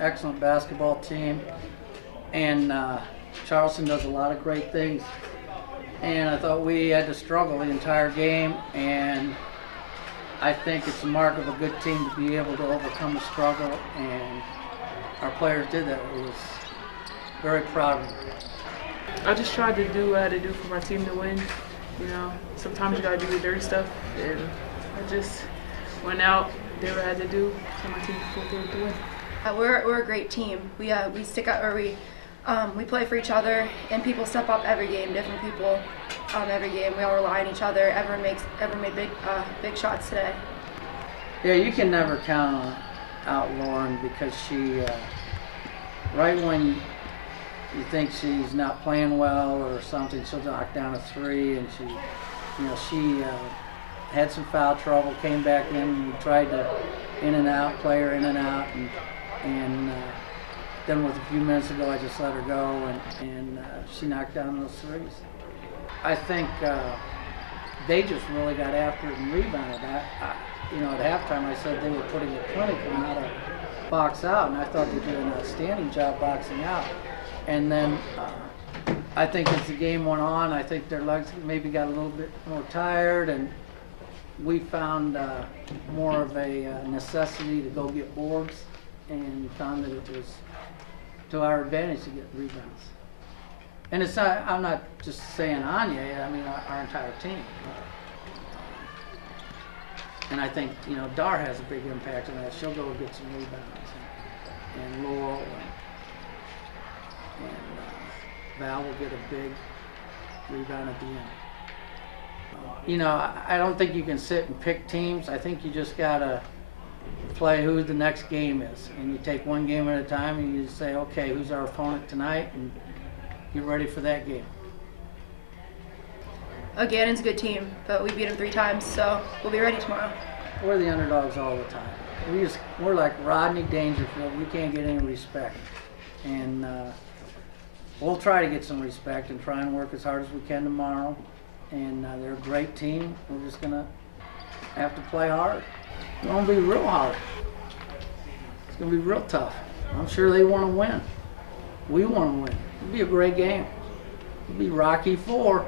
excellent basketball team, and Charleston does a lot of great things. And I thought we had to struggle the entire game, and I think it's a mark of a good team to be able to overcome the struggle, and our players did that. It was very proud of them. I just tried to do what I had to do for my team to win. You know, sometimes you gotta do the dirty stuff, and I just went out, did what I had to do, so my team could pull through to win. We're a great team. We stick out, or we play for each other, and people step up every game. Different people every game. We all rely on each other. Everyone made big shots today. Yeah, you can never count out Lauren, because she, right when you think she's not playing well or something, she'll knock down a three, and she had some foul trouble, came back in, we tried to in and out, play her in and out, and then with a few minutes ago I just let her go, and she knocked down those threes. I think they just really got after it and rebounded. At halftime I said they were putting a clinic on how to box out, and I thought they did an outstanding job boxing out. And then I think as the game went on, I think their legs maybe got a little bit more tired, and we found more of a necessity to go get boards, and found that it was to our advantage to get rebounds. And it's not, I'm not just saying Aignee, I mean our entire team. And I think, Dar has a big impact on that. She'll go get some rebounds, and Laurel and Val will get a big rebound at the end. I don't think you can sit and pick teams. I think you just gotta play who the next game is, and you take one game at a time, and you say, okay, who's our opponent tonight, and get ready for that game. Gannon's a good team, but we beat them 3 times, so we'll be ready tomorrow. We're the underdogs all the time. We're like Rodney Dangerfield. We can't get any respect, and we'll try to get some respect and try and work as hard as we can tomorrow. And they're a great team. We're just gonna have to play hard. It's gonna be real hard. It's gonna be real tough. I'm sure they want to win. We want to win. It'll be a great game. It'll be Rocky IV.